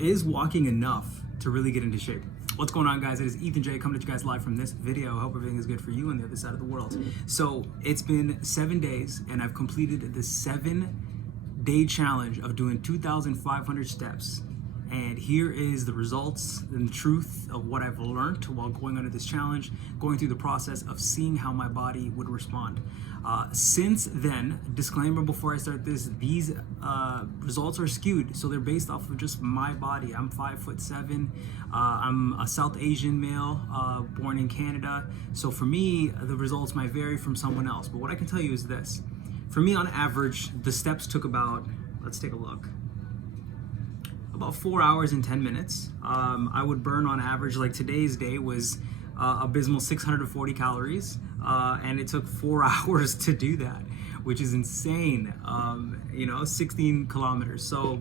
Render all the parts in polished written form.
is walking enough to really get into shape? What's going on, guys? It is Ethan J coming to you guys live from this video. I hope everything is good for you on the other side of the world. So it's been 7 days and I've completed the 7-day challenge of doing 2,500 steps. And here is the results and the truth of what I've learned while going under this challenge, going through the process of seeing how my body would respond. Since then, disclaimer before I start this, these results are skewed. So they're based off of just my body. I'm 5'7". I'm a South Asian male, born in Canada. So for me, the results might vary from someone else. But what I can tell you is this. For me, on average, the steps took about, let's take a look, about 4 hours and 10 minutes. I would burn on average, like today's day was abysmal 640 calories, and it took 4 hours to do that, which is insane. 16 kilometers. So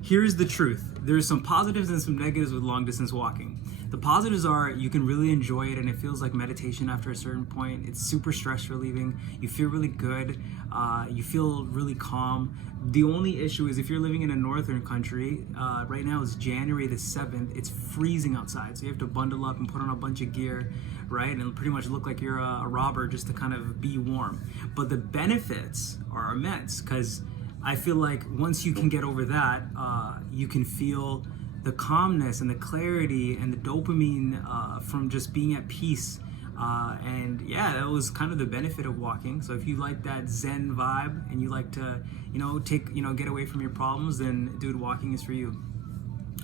here's the truth. There's some positives and some negatives with long distance walking. The positives are you can really enjoy it and it feels like meditation after a certain point. It's super stress relieving. You feel really good. You feel really calm. The only issue is if you're living in a northern country, right now it's January the 7th, it's freezing outside. So you have to bundle up and put on a bunch of gear, right? And pretty much look like you're a robber just to kind of be warm. But the benefits are immense because I feel like once you can get over that, you can feel the calmness and the clarity and the dopamine from just being at peace. And yeah, that was kind of the benefit of walking. So if you like that Zen vibe and you like to, get away from your problems, then dude, walking is for you.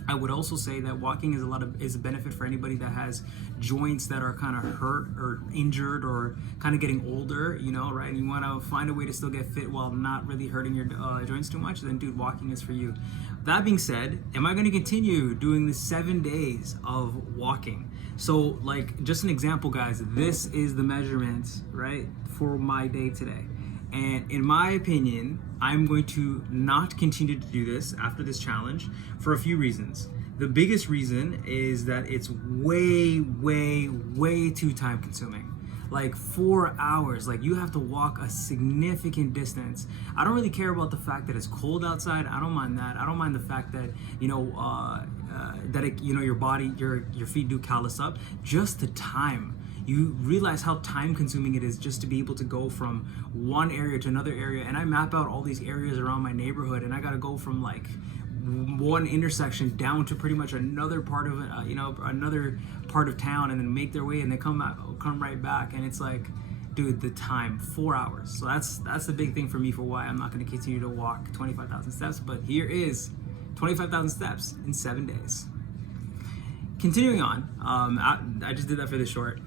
I would also say that walking is a benefit for anybody that has joints that are kind of hurt or injured or kind of getting older, right? And you want to find a way to still get fit while not really hurting your joints too much, then dude, walking is for you. That being said, am I going to continue doing the 7 days of walking? So like, just an example, guys, this is the measurements, right, for my day today. And in my opinion, I'm going to not continue to do this after this challenge for a few reasons. The biggest reason is that it's way, way, way too time consuming. Like 4 hours, like you have to walk a significant distance. I don't really care about the fact that it's cold outside. I don't mind that. I don't mind the fact that, your body, your feet do callus up. Just the time. You realize how time consuming it is just to be able to go from one area to another area. And I map out all these areas around my neighborhood and I got to go from like one intersection down to pretty much another part of another part of town and then make their way and they come right back. And it's like, dude, the time, 4 hours. So that's the big thing for me for why I'm not going to continue to walk 25,000 steps. But here is 25,000 steps in 7 days. Continuing on, I just did that for the short.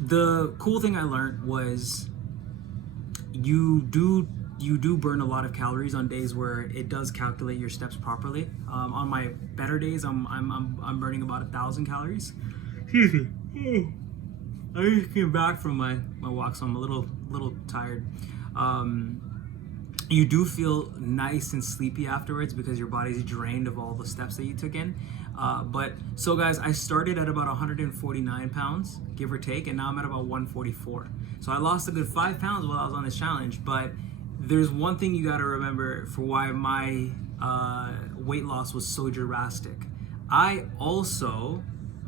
The cool thing I learned was you do burn a lot of calories on days where it does calculate your steps properly. On my better days, I'm burning about 1,000 calories. Excuse me. I just came back from my walk, so I'm a little tired. You do feel nice and sleepy afterwards because your body's drained of all the steps that you took in. So guys, I started at about 149 pounds, give or take, and now I'm at about 144. So I lost a good 5 pounds while I was on this challenge, but there's one thing you gotta remember for why my weight loss was so drastic. I also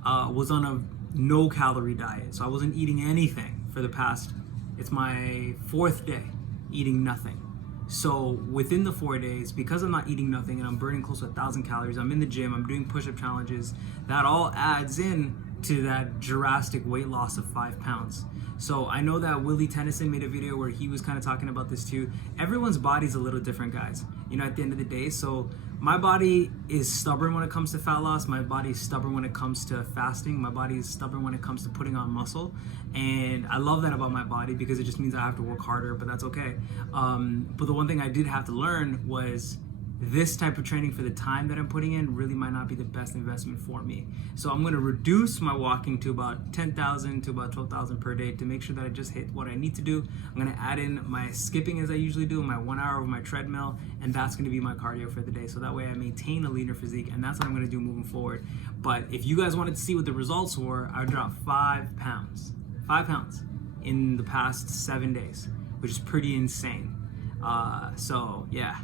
was on a no calorie diet, so I wasn't eating anything for the past, it's my 4th day eating nothing. So within the 4 days, because I'm not eating nothing and I'm burning close to 1,000 calories, I'm in the gym, I'm doing push-up challenges, that all adds in to that drastic weight loss of 5 pounds. So I know that Willie Tennyson made a video where he was kind of talking about this too. Everyone's body's a little different, guys, at the end of the day. So my body is stubborn when it comes to fat loss. My body is stubborn when it comes to fasting. My body is stubborn when it comes to putting on muscle. And I love that about my body because it just means I have to work harder, but that's okay. But the one thing I did have to learn was this type of training for the time that I'm putting in really might not be the best investment for me. So I'm going to reduce my walking to about 10,000 to about 12,000 per day to make sure that I just hit what I need to do. I'm going to add in my skipping as I usually do, my 1 hour of my treadmill, and that's going to be my cardio for the day. So that way I maintain a leaner physique, and that's what I'm going to do moving forward. But if you guys wanted to see what the results were, I dropped 5 pounds. 5 pounds in the past 7 days, which is pretty insane. So yeah,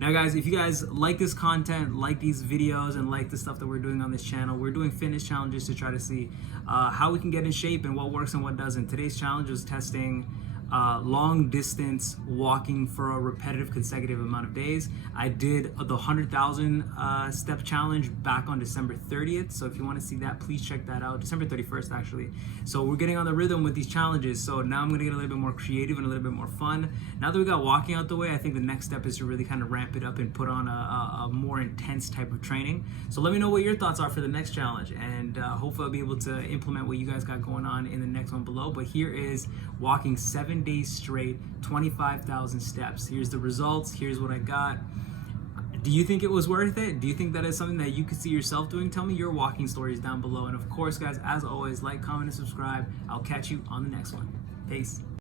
Now guys, if you guys like this content, like these videos, and like the stuff that we're doing on this channel, we're doing fitness challenges to try to see how we can get in shape and what works and what doesn't. Today's challenge was testing long distance walking for a repetitive consecutive amount of days. I did the 100,000 step challenge back on December 30th. So if you want to see that, please check that out. December 31st actually. So we're getting on the rhythm with these challenges. So now I'm gonna get a little bit more creative and a little bit more fun. Now that we got walking out the way, I think the next step is to really kind of ramp it up and put on a more intense type of training. So let me know what your thoughts are for the next challenge, and hopefully I'll be able to implement what you guys got going on in the next one below. But here is walking 7 days straight, 25,000 steps. Here's the results. Here's what I got. Do you think it was worth it? Do you think that is something that you could see yourself doing? Tell me your walking stories down below. And of course, guys, as always, like, comment, and subscribe. I'll catch you on the next one. Peace.